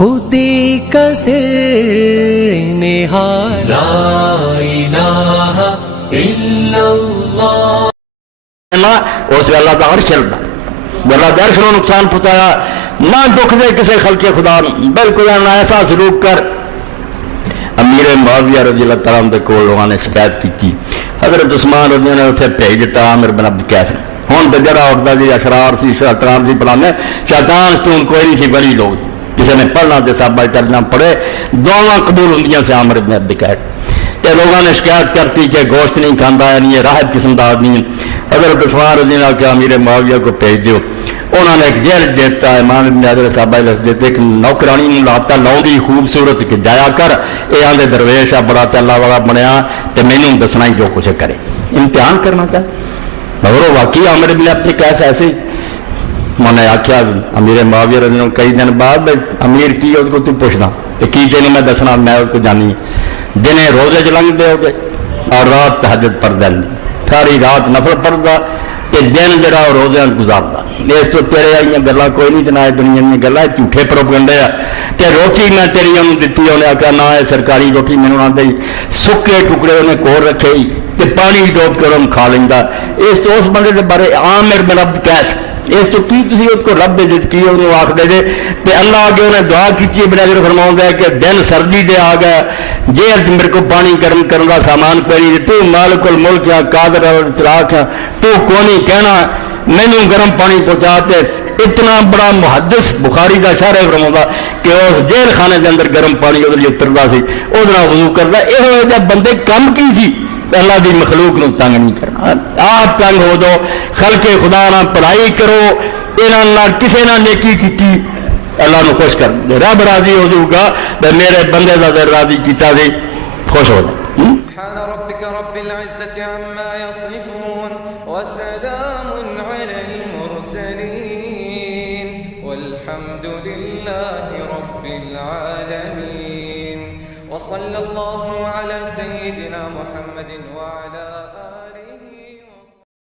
خودی کا سر نہاد لا الہ الا اللہ، اس میں اللہ کا عرش چلنا، اللہ کا عرش کو نقصان پہنچایا نہ دکھ دے کسی خلق خدا، بالکل ایسا سلوک کر۔ امیر معاویہ رضی اللہ تعالیٰ عنہ کو لوگوں نے شکایت کی، حضرت عثمان رضی اللہ عنہ نے بھیج دیتا عامر بن عبد قیس، ہوں تو جڑا اٹھتا جی اشرار سی شیطان سی پڑھانے، شیطان تو کوئی نہیں سی، بڑی لوگ کسی نے پڑھنا تو صحابہ ترجمہ پڑھے، دعواں قبول ہوندیاں سے عامر بن عبد قیس۔ یہ لوگوں نے شکایت کرتی کہ گوشت نہیں کھانا، یعنی یہ راحت قسم کا آدمی ہے۔ حضرت عثمان رضی اللہ کے امیر معاویہ کو بھیج دیو، انہوں نے ایک جیل دیتا ہے، امام ابن حضرت صحابہ لکھ دیتے ایک نوکرانی نے لاتا لونڈی خوبصورت کہ جایا کر، یہ آندے درویش ہے بڑا اللہ والا بنیا تو مینوں دسنا ہی جو کچھ کرے، امتحان کرنا چاہے۔ مگر وہ واقعی عامر ابن عبد قیس ایسے ہی، میں نے آخیا امیر معاویہ رضی اللہ کئی دن بعد امیر کی اس کو تو پوچھنا تو کی تینوں میں دسنا، میں اس کو جانی دنے روزے چ لنگ دے ہوگے اور رات تہجد پڑھتا نہیں، ساری رات نفل پڑھتا کہ دن جڑا روزے گزارتا۔ اس تو تیرے والی گلا کوئی نہیں جنا، دنیا دیا گلا جھوٹے پروپگنڈے آ۔ کہ روٹی میں تیری انہوں دیتی، انہیں آخیا نہ سرکاری روٹی مینوں نہ دئی، سکے ٹکڑے انہیں کول رکھے کہ پانی ڈوب کے انہوں کھا لینا۔ اس بندے کے بارے عامر بن عبد قیس، اس تو کی تھی اس کو رب دے کی انہوں آخ دے دے کہ اللہ آگے انہیں دعا کی بناظر فرماؤں گا کہ دن سردی دے آ گیا، جیل میرے کو پانی گرم کرنے کا سامان پہنی تو مالک الملک یا قادر الاطلاق ہے، تو کونی کہنا مینوں گرم پانی پہنچاتے۔ اتنا بڑا محدث بخاری کا شارح فرماؤں گا کہ اس جیل خانے کے اندر گرم پانی ادھر اترتا سی، ادھر وضو کرتا۔ یہ جب بندے کم کی سی اللہ دی مخلوق نو تنگ نہیں کرنا، آپ تنگ ہو دو، خلق خدا نہ پڑھائی کرو، انہاں کسی نہ نیکی کیتی اللہ نو خوش کر دے، رب راضی ہو جاؤ گا تو میرے بندے دا دل راضی کیتا سی، خوش ہو جائے۔ سبحان ربك رب العزة عما يصفون وسلام على المرسلين والحمد لله رب العالمين وصلى الله على سيدنا محمد وعلى